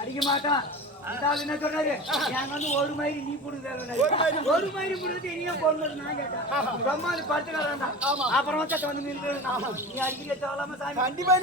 அடிக்க மாட்டான். என்ன சொன்னாரு? என் வந்து ஒரு மாதிரி நீ புடுங்க, ஒரு மாதிரி புடுறது இனியா போடணும். நான் கேட்டேன், ரொம்ப படுத்துக்காரா. அப்புறமா சட்டை வந்து நின்று நீ அடிக்கிற தேவலாம சாமி கண்டிப்பா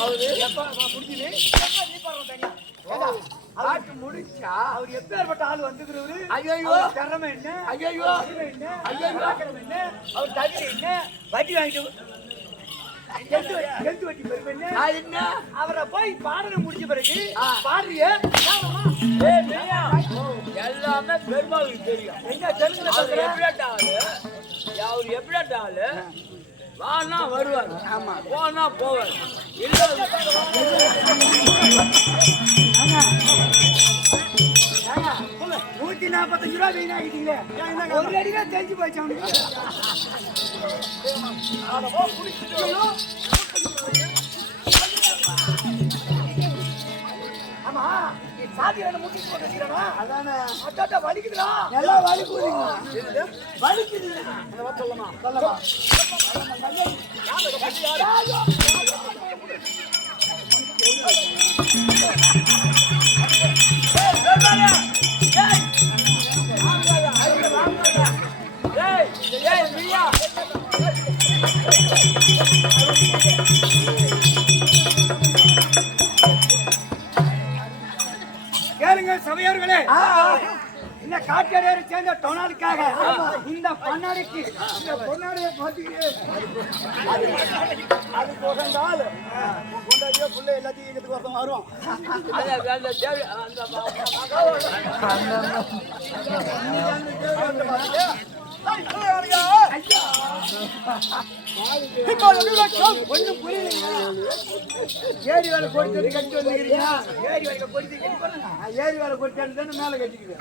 அவரு எப்ப முடிஞ்சது நீ பாரு தனியா பாட்டு முடிச்சா அவர் எப்பேற்பட்ட ஆள் வந்துக்கிறவரு ஐயோ திறமை என்ன ஐயோ என்ன என்ன அவர் தகுதி என்ன வட்டி வாங்கிட்டு வட்டி பெருமை என்ன அவரை போய் பாடலை முடிஞ்ச பிறகு பாடுறிய எல்லாமே பெருமாளுக்கு தெரியும். என்ன தெலுங்குல அவர் எப்படியாட்ட ஆளு வானா வருவார், ஆமா போனா போவார். இல்ல 145 ரூபா வீணாகிட்டீங்களே, ஒரு அடிக்கா தெரிஞ்சு போச்சு அவனுக்கு. ஆமா சாதி என்ன முட்டி போட்டுறா, அதானே அட்டாட்டா வலிக்குதுடா, எல்லாம் வலிக்குதுங்க, வலிக்குது. சொல்லமா சொல்லமா கேளுங்க சபையோர்களே, இந்த காட்டேரியை சேர்ந்த டொனாலுக்காக இந்த பண்ணாடிக்கு இந்த பொன்னாடியை பாத்தீங்க அது போகண்டால் கொண்டாடியோ புள்ள எல்லாத்தையும் எங்களுக்கு ஒருத்தம் வருவோம். ஒண்ணும் புரியலைங்க. ஏரி வேலை கொடுத்தது கட்டி வந்துக்கிறீங்க, ஏரி வேலை கொடுத்து ஏரி வேலை கொடுத்து மேல கட்டிக்குது.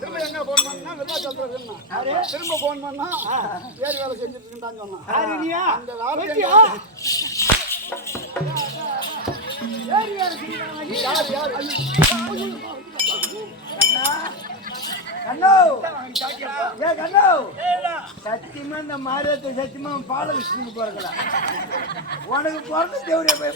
திரும்ப எங்க போன் பண்ணா விருதாச்சலத்துல இருக்கா, திரும்ப போன் பண்ணா ஏரி வேலை செஞ்சுட்டு இருந்தான்னு சொன்னான். அந்த வேலையா ஏரி வேலை சத்தியமா இந்த மாரியத்தை சத்தியமா பாலகிருஷ்ணனுக்கு பிறக்கல, உனக்கு பிறந்த தேவடியா போய்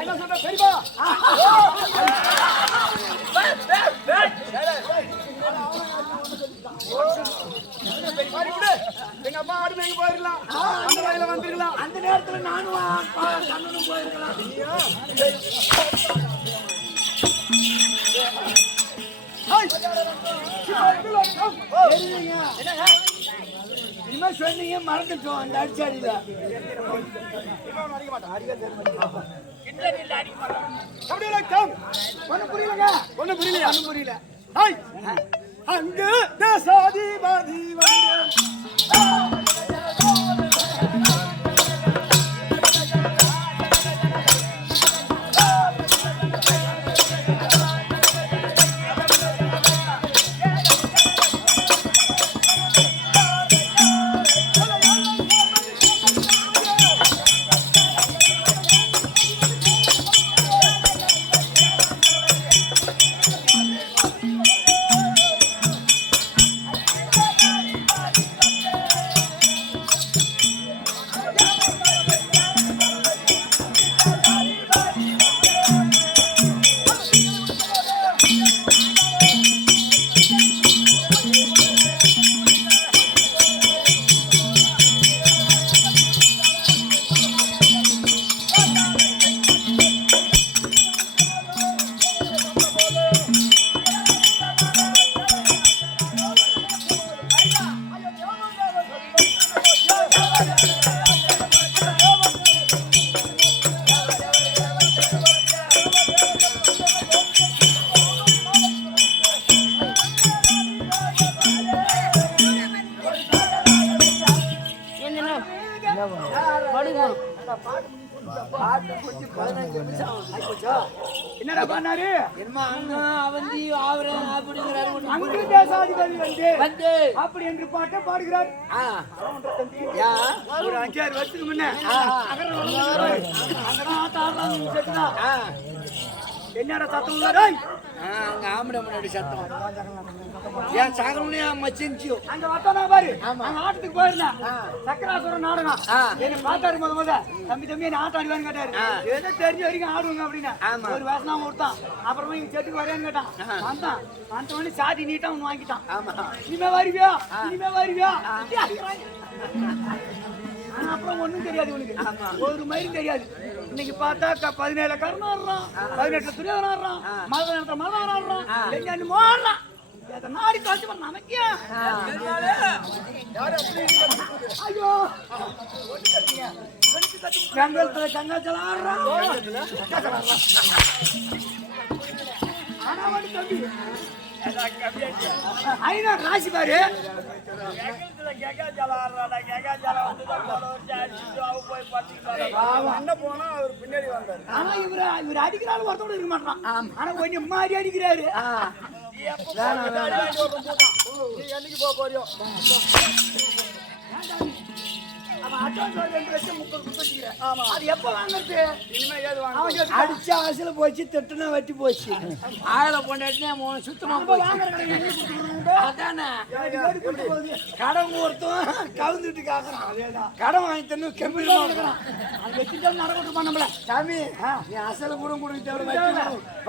என்ன சொல்ற பெரியப்பா, எங்க அம்மா ஆடு மேய்க்க போயிருக்கலாம், அந்த வயல வந்துருக்கலாம், அந்த நேரத்துல நானும் கண்ணனும் போயிருக்கலாம். இனிமே சொன்னீங்க மறந்துட்டோம் அந்த அடிச்சாடியில ஒண்ணு புரியலங்க, ஒண்ணு புரியல, ஒண்ணு புரியல. அங்கு தேசாதிபதி என்னடா பண்ணாரு, அங்கு தேசாதிபதி வந்து அப்படி என்று பாட்ட பாடுகிறார். ஒரு 5-6 வருஷத்துக்கு முன்ன என்னடா சத்தம் இல்ல டேய் அங்க ஆம்பளை முன்னாடி சத்தம் ஏன் சாகணும்னு மச்சின்ச்சியோ அங்க வட்டானா பாரு அங்க ஆட்டத்துக்கு போயிருந்தேன் சக்கராசுரம் நாடகம் என்ன பார்த்தாரு முத தம்பி என்ன ஆட்டம் ஆடுவான்னு கேட்டாரு ஏதோ தெரிஞ்ச வரைக்கும் ஆடுவாங்க அப்படின்னு ஒரு வேசனா கொடுத்தான் அப்புறமா இங்க செட்டுக்கு வரையான்னு கேட்டான் வந்தான் வந்தவொடனே சாதி நீட்டா ஒண்ணு வாங்கிட்டான் இனிமே வருவியா ஆனா அப்புறம் ஒண்ணும் தெரியாது உனக்கு ஒரு மயிலும் தெரியாது இன்னைக்கு பார்த்தா 17 கரணம் ஆடுறான் 18 துரியோதனம் ஆடுறான் மதம் ஆடுறான் என்னமோ ஆடுறான் நாடி காட்சி பண்ண நமக்கியா ஐயோ கங்காச்சல ஆடுறான் ஐநா ராசி பாரு ஆனா இவர் அடிக்கிறாரு ஒருத்தோட இருக்க மாட்டான் ஆனா கொஞ்சம் மாறி அடிக்கிறாரு என்னைக்கு போக போறியோ அடிச்சா ஆசையில போச்சு திட்டுனா வட்டி போச்சு ஆயில பொண்டாட்டினா சுத்தமா கடன் ஒருத்தன் கவுந்துட்டு காக்குறான் கடன் வாங்கி தந்து கெம்பிள் நடக்கட்டுமா நம்மள சாமி நீ அசல கூட கொடுக்க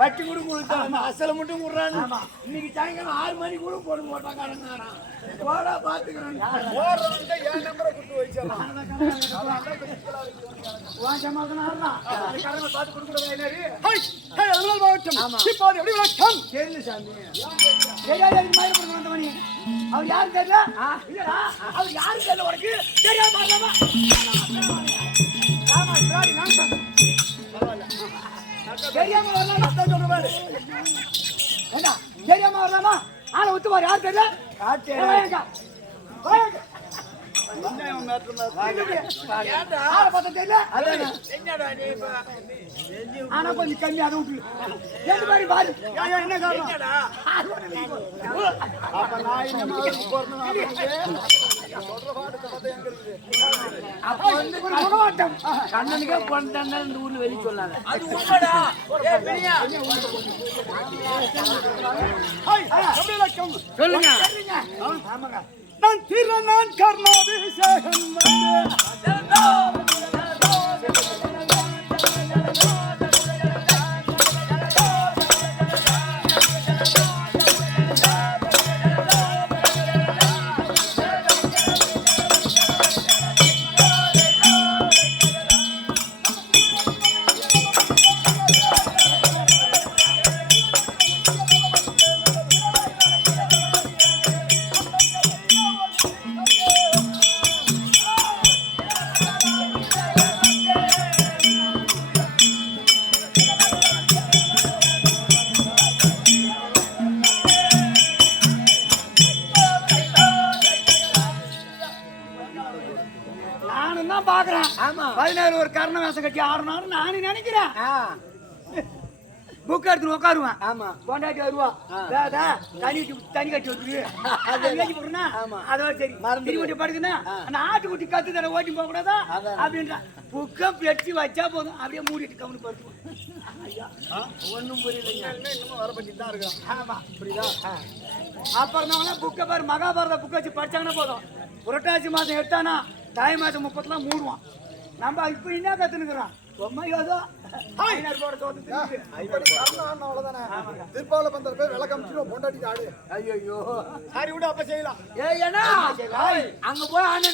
வட்டி கூட கொடுத்த அசல மட்டும் கொடுறான்னு இன்னைக்கு சாயங்காலம் 6 மணி கூட போட மாட்டான் கடன்காரன் போடா பாத்துக்கிறேன் அவர் யாரு தெரியல அவர் யாரு தெரியல உனக்கு தெரியாம தெரியாம வரலாம் சொல்றாரு என்ன தெரியாம வரலாமா ஆளை ஒத்து பாரு யாரு தெரியல ஆனா கொஞ்சம் கம்மியா விட்டு ரெண்டு மாதிரி பாரு என்ன காரணம் கண்ணனுக்கே கொண்டாங்க இந்த ஊர்ல வெளியே சொல்லாங்க சொல்லுங்க ஆமாங்க நான் திறனான் கர்மாபிஷேகம் பாக்குறேன் 17 ஒரு கர்ண வேஷம் கட்டி ஆடணும் நானு நினைக்கிறேன் புக் எடுத்து உட்காருவேன் ஆமா கொண்டாட்டி வருவா தனி கட்டி வந்துரு அதோட சரி திருவட்டி படுக்குன்னா அந்த ஆட்டுக்குட்டி கத்து தர ஓட்டி போக கூடாதா அப்படின்றா புக்கம் பெட்டி வச்சா போதும் அப்படியே மூடிட்டு கவனி படுத்துவோம் ஒன்னும் புரியலைங்க இன்னும் வர பத்தி தான் இருக்கோம் ஆமா புரியுதா அப்புறம் புக்கை பாரு மகாபாரத புக்கை வச்சு படிச்சாங்கன்னா போதும் புரட்டாசி மாதம் எடுத்தானா தை மாதம் 30 மூடுவான் நம்ம இப்ப என்ன கத்துனுக்குறோம் ரொம்ப யோதோ திருப்பாவள பந்தர் பேர் விளக்கம் பொண்டாட்டிக்கு ஆடு ஐயோ சாரி விட அப்ப செய்யலாம் அங்க போய் ஆனா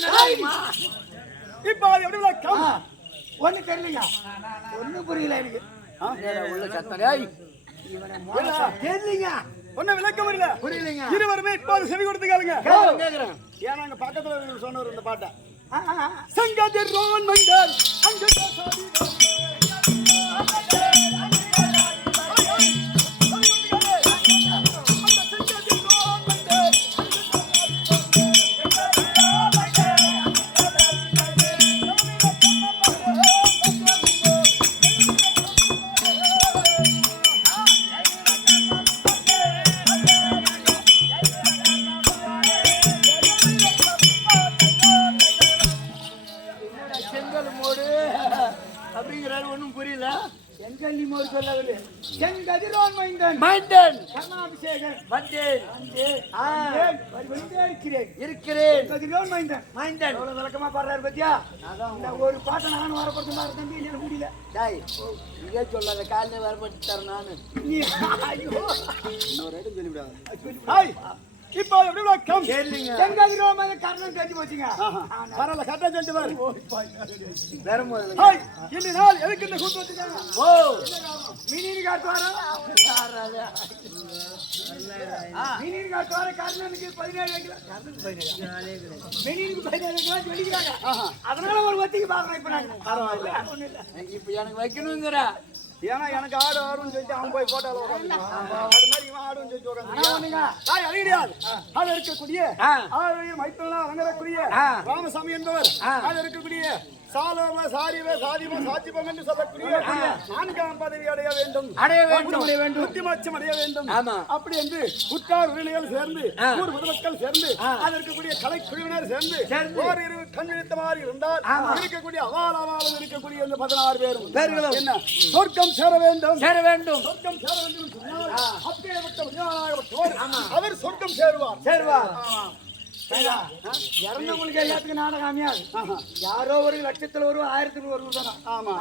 இப்ப அது எப்படி விளக்கம் ஒண்ணு தெரியலையா ஒண்ணும் புரியல எனக்கு உள்ள சத்தம் தெரியலீங்க ஒன்னும் விளக்கம் வரல புரியலைங்க இருவருமே இப்போது செவி கொடுத்து கேளுங்க ஏன்னா அங்க பக்கத்துல சொன்னவர் இந்த பாட்டை சங்கதிரோன் மண்டல் அங்க செங்கல்லி மோர் சொல்லவில்லை செங்கதிரோன் மைந்தன் கர்ணாபிஷேகன் வந்தேன் இருக்கிறேன் கதிரோன் மைந்தன் எவ்வளவு விளக்கமா பாடுறாரு பத்தியா இந்த ஒரு பாட்டை நானும் வரப்படுத்த மாதிரி தம்பி என்னால முடியல இதே சொல்லாத காலையில வரப்பட்டு தரேன் நானு நீ ஐயோ இன்னொரு இடம் சொல்லிவிடாது இப்போ எப்படி விளக்கம் செங்கதிரோன் மைந்தன் கர்ணன் தெரிஞ்சு போச்சுங்க பரவாயில்ல கரெக்டா சொல்லிட்டு பாரு வேற முதல்ல இன்னி நாள் எதுக்கு இந்த கூட்டு வச்சுக்காங்க மீனின் காட்டுவாரா மீனின் காட்டுவார கர்ணனுக்கு 17 வைக்கலாம் கர்ணனுக்கு 17 மீனினுக்கு 17 வைக்கலாம் சொல்லிக்கிறாங்க அதனால ஒரு வத்திக்கு பாக்குறேன் இப்ப நாங்க பரவாயில்ல ஒண்ணு இல்ல இப்ப எனக்கு வைக்கணுங்கிற ஏன்னா எனக்கு ஆடுன்னு சொல்லிட்டு அவன் போய் போட்டாலும் அது மாதிரி இவன் ஆடுன்னு சொல்லிட்டு உட்காந்துங்க அது கிடையாது அது இருக்கக்கூடிய ஆளுடைய மைத்தனா அலங்கரக்கூடிய ராமசாமி என்பவர் அது இருக்கக்கூடிய சாலவ சாரிவ சாதிவ சாட்சிபம் என்று சொல்லக்கூடிய 4ஆம் பதவி அடைய வேண்டும் புத்திமட்சம் அடைய வேண்டும் அப்படி என்று உற்றார் உறவினர்கள் சேர்ந்து ஊர் பொதுமக்கள் சேர்ந்து அது இருக்கக்கூடிய கலைக்குழுவினர் சேர்ந்து ஓரிரு கண் விழித்த மாதிரி இருந்தால் இருக்கக்கூடிய அவாலவாலும் இருக்கக்கூடிய இந்த 16 பேரும் என்ன சொர்க்கம் சேர வேண்டும் சொர்க்கம் சேர வேண்டும் சொன்னால் அப்பேற்பட்ட விஞ்ஞானாகப்பட்டவர் அவர் சொர்க்கம் சேருவார் இறந்தவங்களுக்கு எல்லாத்துக்கும் நாடகம் அமையாது யாரோ ஒரு லட்சத்துல ஒரு 1000த்துல ஒரு தானே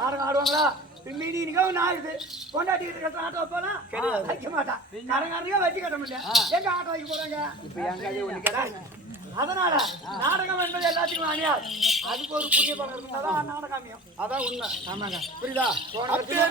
நாடகம் ஆடுவாங்களா மீனிங்க நாயுது கொண்டாட்டிட்டு ஆட்டோ போனா வைக்க மாட்டான் கரங்காரையும் வச்சு கட்ட முடியல எங்க ஆட்டோ வைக்க போறாங்க இப்ப எங்க ஒண்ணு கேட்டா அதனால நாடகம் என்பது எல்லாத்துக்கும் அணியாது அதுக்கு ஒரு புதிய படம் இருந்தாதான் நாடகம் அமையும் அதான் உண்மை ஆமாங்க புரியுதா